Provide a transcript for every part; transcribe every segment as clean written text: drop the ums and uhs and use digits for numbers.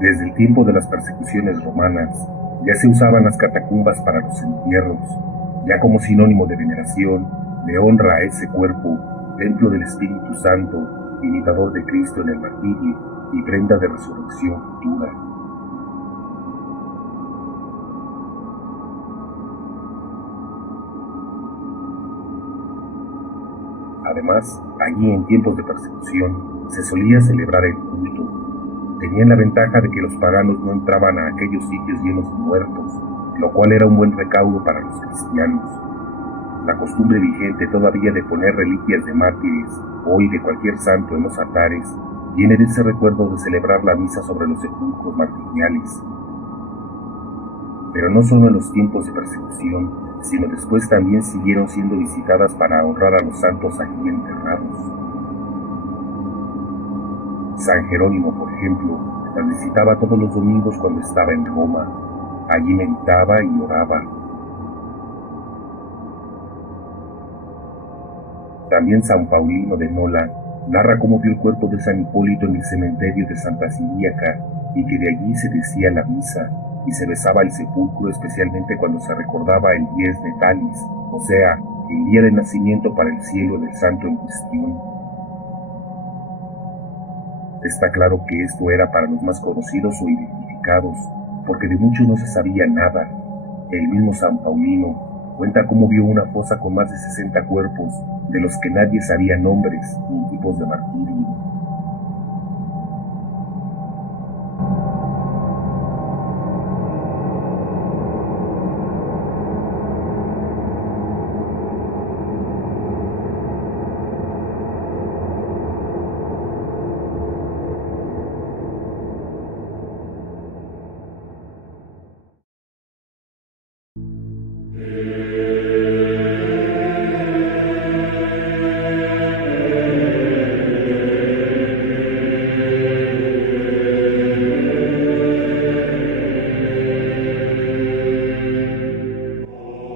Desde el tiempo de las persecuciones romanas, ya se usaban las catacumbas para los entierros, ya como sinónimo de veneración, de honra a ese cuerpo, templo del Espíritu Santo, imitador de Cristo en el martirio y prenda de resurrección futura. Además, allí en tiempos de persecución se solía celebrar el culto. Tenían la ventaja de que los paganos no entraban a aquellos sitios llenos de muertos, lo cual era un buen recaudo para los cristianos. La costumbre vigente todavía de poner reliquias de mártires o de cualquier santo en los altares viene de ese recuerdo de celebrar la misa sobre los sepulcros martiriales. Pero no solo en los tiempos de persecución, sino después también siguieron siendo visitadas para honrar a los santos allí enterrados. San Jerónimo, por ejemplo, las visitaba todos los domingos cuando estaba en Roma. Allí meditaba y oraba. También San Paulino de Nola narra cómo vio el cuerpo de San Hipólito en el cementerio de Santa Ciríaca y que de allí se decía la misa y se besaba el sepulcro, especialmente cuando se recordaba el dies de Talis, o sea, el día de nacimiento para el cielo del santo en cuestión. Está claro que esto era para los más conocidos o identificados, porque de muchos no se sabía nada. El mismo San Paulino cuenta cómo vio una fosa con más de 60 cuerpos, de los que nadie sabía nombres ni tipos de martirio.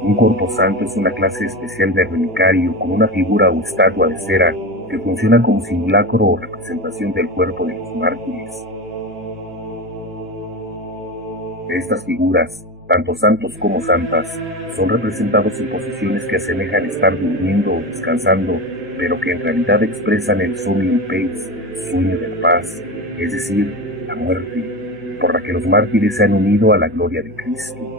Un corposanto es una clase especial de relicario con una figura o estatua de cera que funciona como simulacro o representación del cuerpo de los mártires. Estas figuras, tanto santos como santas, son representados en posiciones que asemejan estar durmiendo o descansando, pero que en realidad expresan el somnium pes, sueño de la paz, es decir, la muerte, por la que los mártires se han unido a la gloria de Cristo.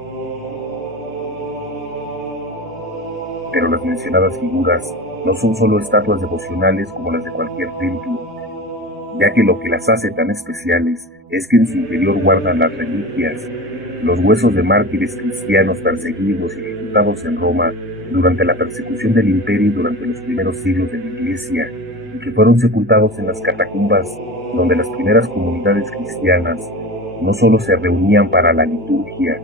Pero las mencionadas figuras no son solo estatuas devocionales como las de cualquier templo, ya que lo que las hace tan especiales es que en su interior guardan las reliquias, los huesos de mártires cristianos perseguidos y ejecutados en Roma durante la persecución del imperio durante los primeros siglos de la Iglesia, y que fueron sepultados en las catacumbas donde las primeras comunidades cristianas no solo se reunían para la liturgia,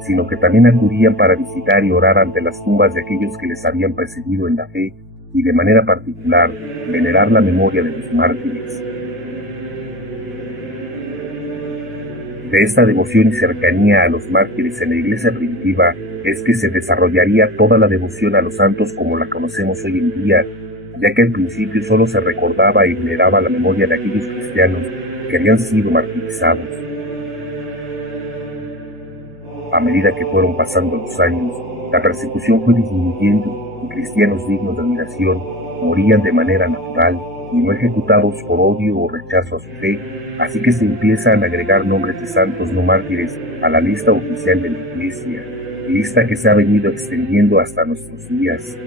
sino que también acudían para visitar y orar ante las tumbas de aquellos que les habían precedido en la fe y de manera particular venerar la memoria de los mártires. De esta devoción y cercanía a los mártires en la iglesia primitiva es que se desarrollaría toda la devoción a los santos como la conocemos hoy en día, ya que al principio solo se recordaba y veneraba la memoria de aquellos cristianos que habían sido martirizados. A medida que fueron pasando los años, la persecución fue disminuyendo y cristianos dignos de admiración morían de manera natural y no ejecutados por odio o rechazo a su fe, así que se empiezan a agregar nombres de santos no mártires a la lista oficial de la Iglesia, lista que se ha venido extendiendo hasta nuestros días.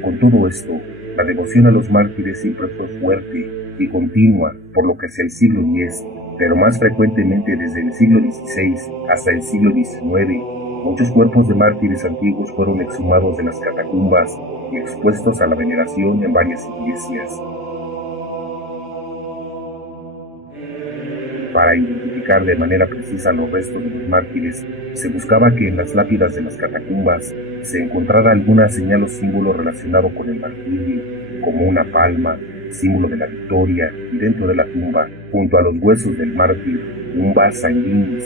Con todo esto, la devoción a los mártires siempre fue fuerte y continua, por lo que hacia el siglo X, pero más frecuentemente desde el siglo XVI hasta el siglo XIX, muchos cuerpos de mártires antiguos fueron exhumados de las catacumbas y expuestos a la veneración en varias iglesias. Para identificar de manera precisa los restos de los mártires, se buscaba que en las lápidas de las catacumbas se encontrara alguna señal o símbolo relacionado con el martirio, como una palma, símbolo de la victoria, y dentro de la tumba, junto a los huesos del mártir, un vas sanguinis,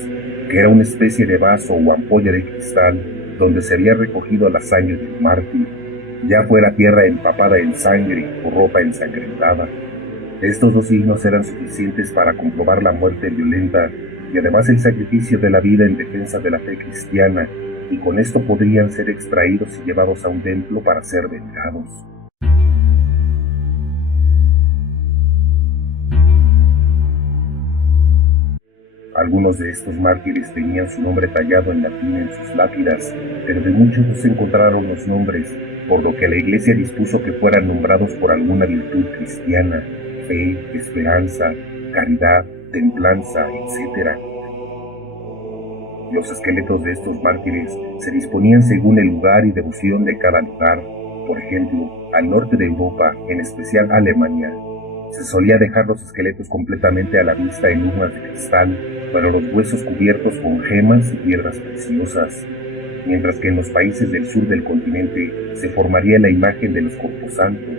que era una especie de vaso o ampolla de cristal donde se había recogido la sangre del mártir, ya fuera tierra empapada en sangre o ropa ensangrentada. Estos dos signos eran suficientes para comprobar la muerte violenta y además el sacrificio de la vida en defensa de la fe cristiana, y con esto podrían ser extraídos y llevados a un templo para ser venerados. Algunos de estos mártires tenían su nombre tallado en latín en sus lápidas, pero de muchos no se encontraron los nombres, por lo que la Iglesia dispuso que fueran nombrados por alguna virtud cristiana: fe, esperanza, caridad, templanza, etc. Los esqueletos de estos mártires se disponían según el lugar y devoción de cada lugar. Por ejemplo, al norte de Europa, en especial Alemania, se solía dejar los esqueletos completamente a la vista en urnas de cristal, pero los huesos cubiertos con gemas y piedras preciosas, mientras que en los países del sur del continente se formaría la imagen de los corposantos,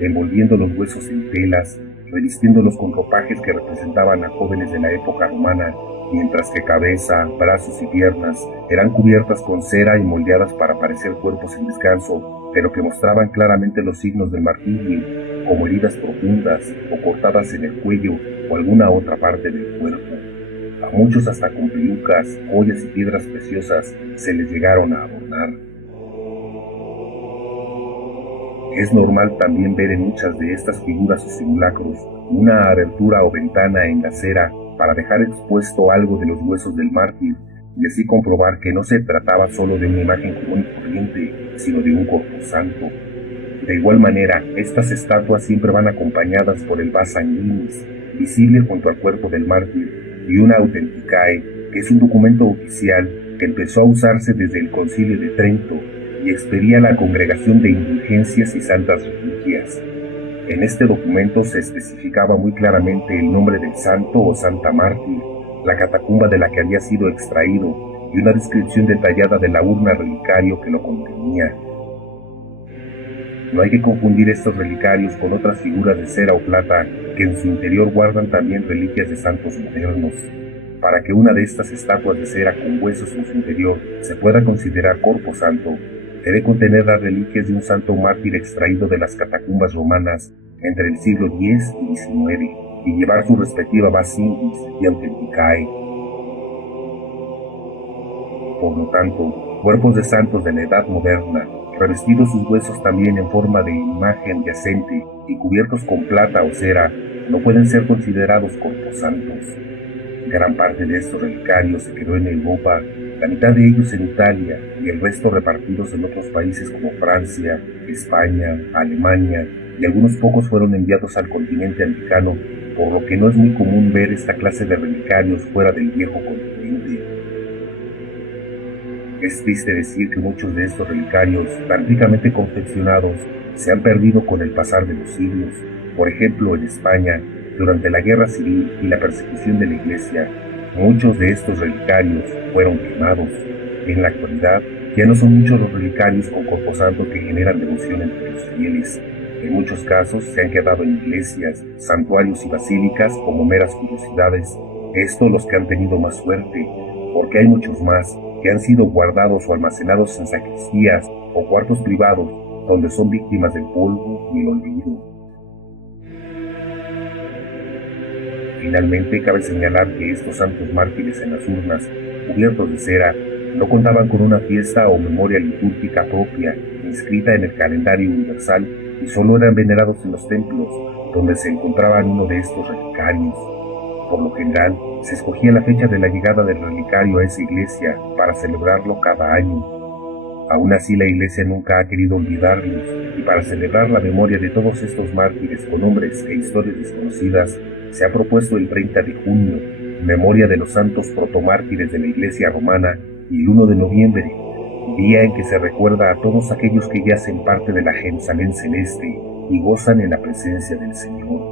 envolviendo los huesos en telas, revistiéndolos con ropajes que representaban a jóvenes de la época romana, mientras que cabeza, brazos y piernas eran cubiertas con cera y moldeadas para parecer cuerpos en descanso, pero que mostraban claramente los signos del martirio, como heridas profundas o cortadas en el cuello o alguna otra parte del cuerpo. A muchos hasta con pelucas, joyas y piedras preciosas se les llegaron a adornar. Es normal también ver en muchas de estas figuras o simulacros una abertura o ventana en la cera para dejar expuesto algo de los huesos del mártir y así comprobar que no se trataba solo de una imagen común y corriente, sino de un cuerpo santo. De igual manera, estas estatuas siempre van acompañadas por el vas sanguinis, visible junto al cuerpo del mártir, y una autenticae, que es un documento oficial que empezó a usarse desde el Concilio de Trento y expedía la Congregación de Indulgencias y Santas Reliquias. En este documento se especificaba muy claramente el nombre del santo o santa mártir, la catacumba de la que había sido extraído y una descripción detallada de la urna relicario que lo contenía. No hay que confundir estos relicarios con otras figuras de cera o plata que en su interior guardan también reliquias de santos modernos. Para que una de estas estatuas de cera con huesos en su interior se pueda considerar corpo santo, debe contener las reliquias de un santo mártir extraído de las catacumbas romanas entre el siglo X y XIX y llevar su respectiva vas sanguinis y autenticae. Por lo tanto, cuerpos de santos de la Edad Moderna, revestidos sus huesos también en forma de imagen yacente y cubiertos con plata o cera, no pueden ser considerados corpos santos. Gran parte de estos relicarios se quedó en Europa, la mitad de ellos en Italia y el resto repartidos en otros países como Francia, España, Alemania, y algunos pocos fueron enviados al continente americano, por lo que no es muy común ver esta clase de relicarios fuera del viejo continente. Es triste decir que muchos de estos relicarios, tan ricamente confeccionados, se han perdido con el pasar de los siglos. Por ejemplo, en España, durante la Guerra Civil y la persecución de la Iglesia, muchos de estos relicarios fueron quemados. En la actualidad, ya no son muchos los relicarios con corposanto que generan devoción entre los fieles. En muchos casos se han quedado en iglesias, santuarios y basílicas como meras curiosidades. Esto los que han tenido más suerte, porque hay muchos más que han sido guardados o almacenados en sacristías o cuartos privados donde son víctimas del polvo y el olvido. Finalmente, cabe señalar que estos santos mártires en las urnas, cubiertos de cera, no contaban con una fiesta o memoria litúrgica propia, inscrita en el calendario universal, y solo eran venerados en los templos, donde se encontraban uno de estos relicarios. Por lo general, se escogía la fecha de la llegada del relicario a esa iglesia para celebrarlo cada año. Aún así, la iglesia nunca ha querido olvidarlos, y para celebrar la memoria de todos estos mártires con nombres e historias desconocidas, se ha propuesto el 30 de junio, memoria de los santos protomártires de la iglesia romana, y el 1 de noviembre, día en que se recuerda a todos aquellos que ya hacen parte de la Jerusalén celeste y gozan en la presencia del Señor.